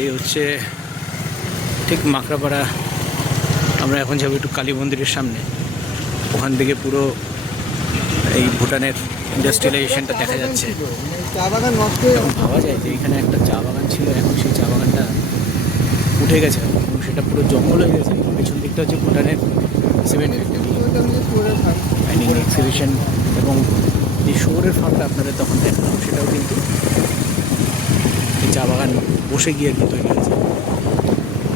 এই হচ্ছে ঠিক মাকড়াপাড়া। আমরা এখন যাব একটু কালী মন্দিরের সামনে। ওখান থেকে পুরো এই ভুটানের ইন্ডাস্ট্রিয়ালাইজেশনটা দেখা যাচ্ছে। এবং ভাবা যায় যে এখানে একটা চা বাগান ছিল, এখন সেই চা বাগানটা উঠে গেছে এবং সেটা পুরো জঙ্গল হয়ে গেছে। পেছন দিকটা হচ্ছে ভুটানের সিমেন্ট এক্সিবিশন এবং যে শহরের ফার্মটা আপনাদের তখন দেখলাম, সেটাও কিন্তু চা বাগান বসে গিয়ে কি তৈরি হয়েছে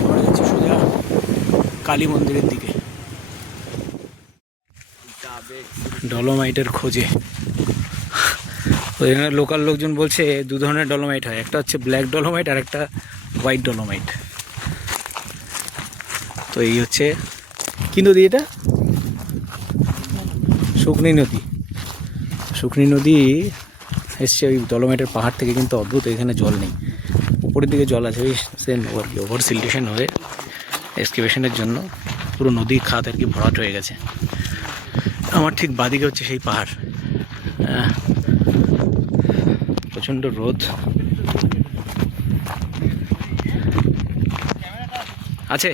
আমরা যাচ্ছি সোজা কালী মন্দিরের দিকে। ডলোমাইটের খোঁজে। এখানে লোকাল লোকজন বলছে দু ধরনের ডলোমাইট হয়। একটা হচ্ছে ব্ল্যাক ডলোমাইট আর একটা হোয়াইট ডলোমাইট। তো এই হচ্ছে কি নদী এটা? শুকনি নদী। শুকনি নদী এসছে ওই ডলোমাইটের পাহাড় থেকে, কিন্তু অদ্ভুত, এখানে জল নেই। উপরের দিকে জল আছে, ওই সেম ওভার সিলটেশন হয়ে এক্সকেভেশনের জন্য। পুরো নদী খাত আর কি ভরাট হয়ে গেছে। আমার ঠিক বাদিকে হচ্ছে সেই পাহাড়। প্রচণ্ড রোদ। আছে।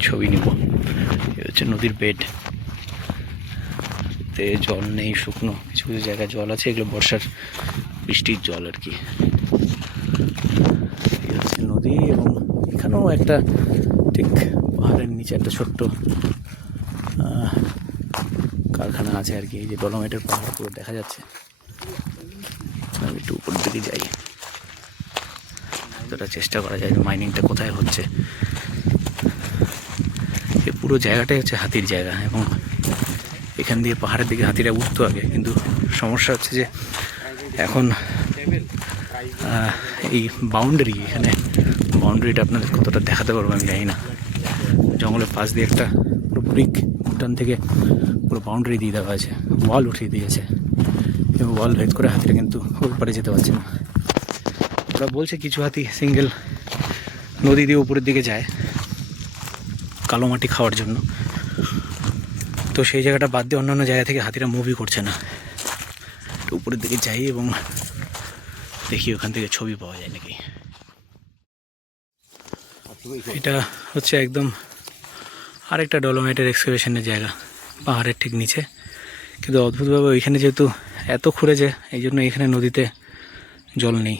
ছবি নিব। হচ্ছে নদীর বেড তে জল নেই, শুকনো কিছু কিছু জায়গায় জল আছে, এগুলো বর্ষার বৃষ্টির জল আর কি। নদী এবং এখানেও একটা ঠিক পাহাড়ের নিচে একটা ছোট্ট কারখানা আছে আর কি, এই যে ডলোমাইটের পাহাড় পুরো দেখা যাচ্ছে। আমি একটু উপর দিকে যাই। যতটা চেষ্টা করা যায় মাইনিংটা কোথায় হচ্ছে। এই পুরো জায়গাটাই হচ্ছে হাতির জায়গা এবং এখান দিয়ে পাহাড়ের দিকে হাতিরা উঠতো আগে। কিন্তু সমস্যা হচ্ছে যে এখন এই বাউন্ডারি এখানে বাউন্ডারিটা আপনাদের কতটা দেখাতে পারব আমি জানি না। জঙ্গলের পাশ দিয়ে একটা পুরো ব্রিক ভুটান থেকে পুরো বাউন্ডারি দিয়ে দেওয়া আছে ওয়াল উঠিয়ে দিয়েছে। এবং ওয়াল ভেদ করে হাতিটা কিন্তু ওই পারে যেতে পারছে না। ওরা বলছে কিছু হাতি সিঙ্গেল নদী দিয়ে উপরের দিকে যায়, কালো মাটি খাওয়ার জন্য। তো সেই জায়গাটা বাদ দিয়ে অন্যান্য জায়গা থেকে হাতিরা মুভি করছে না। উপরের দিকে যাই এবং দেখি ওখান থেকে ছবি পাওয়া যায় নাকি। এটা হচ্ছে একদম আরেকটা ডলোমাইটের এক্সকাভেশনের জায়গা, পাহাড়ের ঠিক নিচে। কিন্তু অদ্ভুতভাবে ওইখানে যেহেতু এত খুঁড়েছে এই জন্য এখানে নদীতে জল নেই।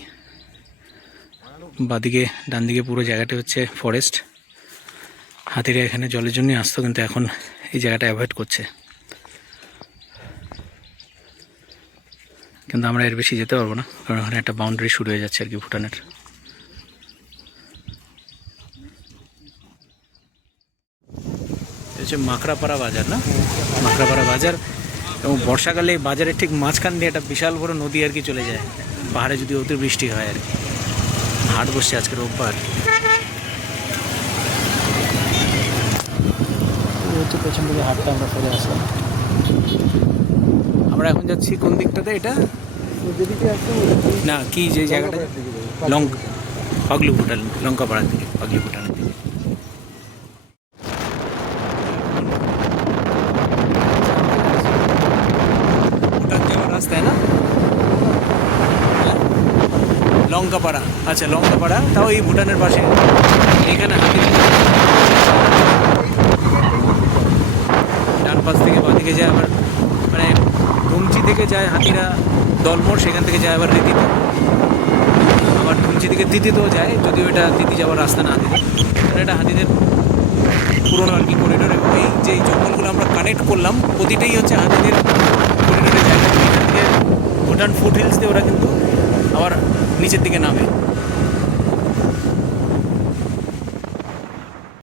বাদিকে ডান দিকে পুরো জায়গাটা হচ্ছে ফরেস্ট হাতিরা এখানে জলের জন্যই আসতো, কিন্তু এখন এই জায়গাটা অ্যাভয়েড করছে। কিন্তু আমরা এর বেশি যেতে পারব না, কারণ ওখানে একটা বাউন্ডারি শুরু হয়ে যাচ্ছে আর কি ভুটানের। হচ্ছে মাকড়াপাড়া বাজার না? মাকড়াপাড়া বাজার, এবং বর্ষাকালে বাজারের ঠিক মাঝখান দিয়ে একটা বিশাল বড় নদী আর কি চলে যায়। পাহাড়ে যদি অতিবৃষ্টি হয় আর কি। হাট বসছে আজকে রোববার। হচ্ছে পেছন দিকে হাটটা আমরা ফিরে আসলাম। আমরা এখন যাচ্ছি কোন দিকটাতে এটা? না, কি যে জায়গাটা? লঙ্ক পাগলু ভুটান লঙ্কা পাড়ার দিকে। পাগলু ভুটানের দিকে রাস্তায় না? লঙ্কাপাড়া। আচ্ছা লঙ্কাপাড়া, তাও এই ভুটানের পাশে। এখানে হাতি পাশ থেকে বাঁদিকে যায় আবার মানে রুমচি থেকে যায় হাতিরা, দলমোড় সেখান থেকে যায় আবার রীতিতে। আবার রুমচি থেকে তিতিতেও যায়, যদিও এটা তিতি যাওয়ার রাস্তা না হাতিদের এটা হাতিদের পুরোনো আর কি করিডোর এবং এই যে জঙ্গলগুলো আমরা কানেক্ট করলাম, প্রতিটাই হচ্ছে হাতিদের জায়গা এখান ভুটান ফুট হিলস দিয়ে ওরা কিন্তু আবার নিচের দিকে নামে।